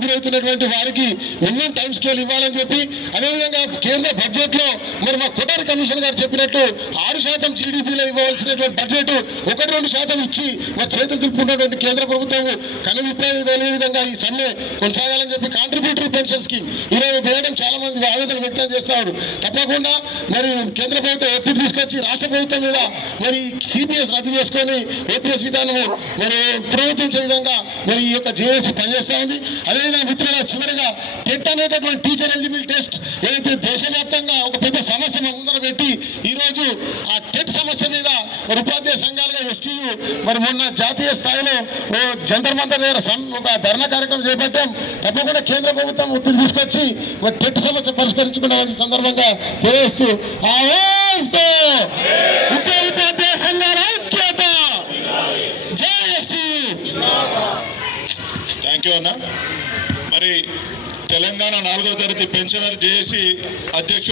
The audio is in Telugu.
గురవుతున్నటువంటి వారికి మినిమం టైం స్కేల్ ఇవ్వాలని చెప్పి, అదేవిధంగా కేంద్ర బడ్జెట్ లో మరి మా కొటారి కమిషన్ గారు చెప్పినట్టు 6% జీడీపీలో ఇవ్వవలసినటువంటి బడ్జెట్ 1-2% ఇచ్చి మరి చేతులు తిప్పుకున్నటువంటి కేంద్ర ప్రభుత్వం కనువిప్పే విధంగా ఈ సమ్మె కొనసాగాలని చెప్పి కాంట్రిబ్యూటరీ పెన్షన్ స్కీమ్ ఈరోజు వేయడం చాలా మంది ఆవేదన వ్యక్తం చేస్తున్నారు. తప్పకుండా మరి కేంద్ర ప్రభుత్వం ఒత్తిడి తీసుకొచ్చి రాష్ట్ర ప్రభుత్వం మీద మరి సిపిఎస్ రద్దు చేసుకొని ఏపీఎస్ విధానం మరి పునరుద్ధరించే విధంగా మరి ఈ యొక్క జేఏసీ పనిచేస్తూ ఉంది. అదేవిధంగా మిత్రుల చివరిగా టెట్ అనేటటువంటి టీచర్ ఎలిజిబుల్ టెస్ట్ ఏదైతే దేశవ్యాప్తంగా ఒక పెద్ద సమస్య ముందర పెట్టి ఈరోజు ఆ టెట్ సమస్య మీద ఉపాధ్యాయ సంఘాలుగా ఎస్టీయు మరి మొన్న జాతీయ స్థాయిలో జంతర్ మంతర్ దగ్గర ఒక ధర్నా కార్యక్రమం చేపట్టాం. తప్పకుండా కేంద్ర ప్రభుత్వం ఒత్తిడి తీసుకొచ్చి మరి టెట్ సమస్య పరిష్కరించుకునే సందర్భంగా తెలియస్తూ ఉపాధ్యాయ సంఘాల ఐక్యత జై ఎస్టీయు. థ్యాంక్ యూ అన్న. మరి తెలంగాణ 4వ తరగతి పెన్షనర్ జేఏసీ అధ్యక్షుడు